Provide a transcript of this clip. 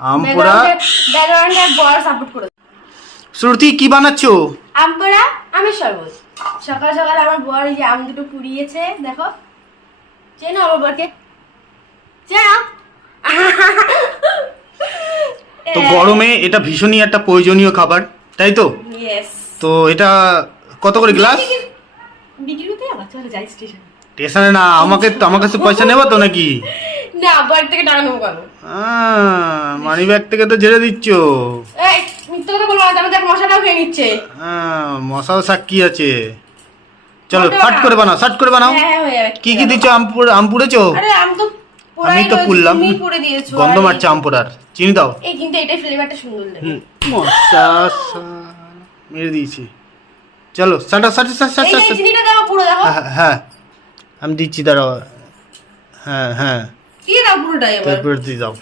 আমপোড়া ব্যাকগ্রাউন্ডে বড় সাপোর্ট করে। শ্রুতি কি বানাচ্ছো? আমপোড়া আমের শরবত। সকাল সকাল আমার বর এই যে আম দুটো পুড়িয়েছে, দেখো। চেনো আমার বরকে? চেনো? তো গরমে এটা ভীষণই একটা প্রয়োজনীয় খাবার, তাই তো? ইয়েস। তো এটা কত করে গ্লাস? বিক্রি করতে যাবো, চলো যাই স্টেশনে। স্টেশনে না, আমার কাছে পয়সা নেবা তো নাকি? না, বর থেকে টাকা নেবো কেন? মানি ব্যাগ থেকে তো ঝেড়ে দিচ্ছ। এই মিথ্যা কথা বলবো না, আমি দেখ মশাটাও খেয়ে নিচ্ছে। মশাও সাক্ষী আছে। চলো ফাট করে বানাও, শাট করে বানাও। হ্যাঁ হয়ে যাবে। কি কি দিচ্ছ? আম পুড়েছো? আরে আম তো আমি তো পুড়লাম। তুমি পুড়ে দিয়েছো। গন্ধ মারছে আম পোড়ার। চিনি দাও। এই কিন্তু এটাই ফ্লেভারটা সুন্দর লাগে। মশা মেরে দিয়েছি। চলো সাটা সাটা সাটা এই যে চিনিটা দাও পুরো, দেখো। হ্যাঁ আমি দিচ্ছি, দাঁড়াও। হ্যাঁ দিয়ে দাও পুরোটাই আবার। তারপর দিয়ে দাও।